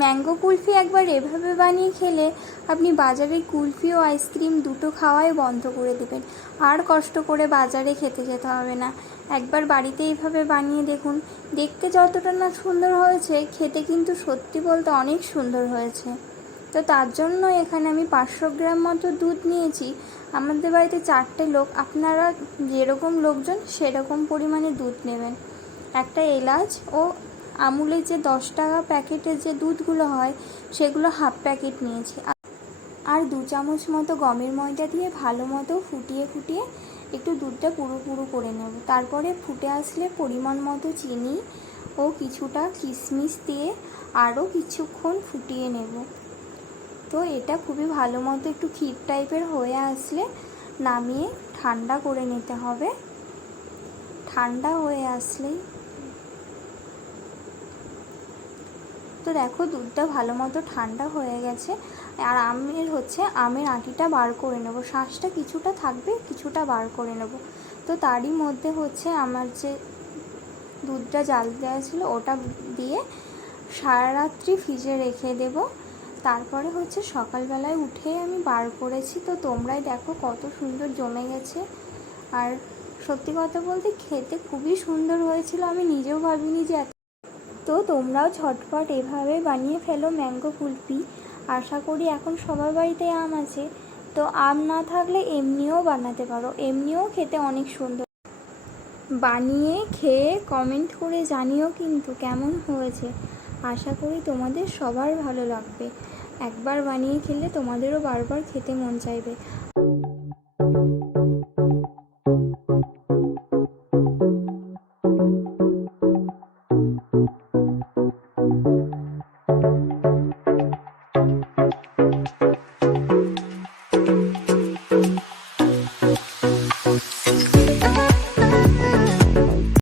Mango kulfi একবার এভাবে বানিয়ে খেলে আপনি বাজারের কুলফি ও আইসক্রিম দুটো খাওয়াই বন্ধ করে দেবেন। আর কষ্ট করে বাজারে খেতে যেতে হবে না। একবার বাড়িতে এইভাবে বানিয়ে দেখুন। দেখতে যতটা না সুন্দর হয়েছে, খেতে কিন্তু সত্যি বলতে অনেক সুন্দর হয়েছে। তো তার জন্য এখানে আমি 500 গ্রাম মতো দুধ নিয়েছি। আমাদের বাড়িতে 4টে লোক, আপনারা যেরকম লোকজন সেরকম পরিমাণে দুধ নেবেন। একটা এলাচ ও আমুলের যে 10 টাকা প্যাকেটের যে দুধগুলো হয় সেগুলো হাফ প্যাকেট নিয়েছি। আর 2 চামচ মতো গমের ময়দা দিয়ে ভালো মতো ফুটিয়ে একটু দুধটা পুরো পুরো করে নেব। তারপরে ফুটে আসলে পরিমাণ মতো চিনি ও কিছুটা কিশমিশ দিয়ে আরও কিছুক্ষণ ফুটিয়ে নেব। তো এটা খুবই ভালো মতো একটু ক্ষীর টাইপের হয়ে আসলে নামিয়ে ঠান্ডা করে নিতে হবে। ঠান্ডা হয়ে আসলেই তো দেখো দুধটা ভালো মতো ঠান্ডা হয়ে গেছে। আর আমের আটিটা বার করে নেব। শাঁসটা কিছুটা থাকবে, কিছুটা বার করে নেব। তো তারই মধ্যে আমার যে দুধটা জাল দেওয়া ছিল ওটা দিয়ে সারা রাত্রি ফ্রিজে রেখে দেব। তারপরে সকালবেলায় উঠে আমি বার করেছি। তো তোমরাই দেখো কত সুন্দর জমে গেছে। আর সত্যি কথা বলতে খেতে খুবই সুন্দর হয়েছিল। আমি নিজেও ভাবিনি যে তো তোমরাও ঝটপট এভাবে বানিয়ে ফেলো ম্যাঙ্গো কুলফি। আশা করি এখন সবার বাড়িতে আম আছে। তো আম না থাকলে এমনিও বানাতে পারো, এমনিও খেতে অনেক সুন্দর। বানিয়ে খেয়ে কমেন্ট করে জানিও কিন্তু কেমন হয়েছে। আশা করি তোমাদের সবার ভালো লাগবে। একবার বানিয়ে খেলে তোমাদেরও বারবার খেতে মন চাইবে।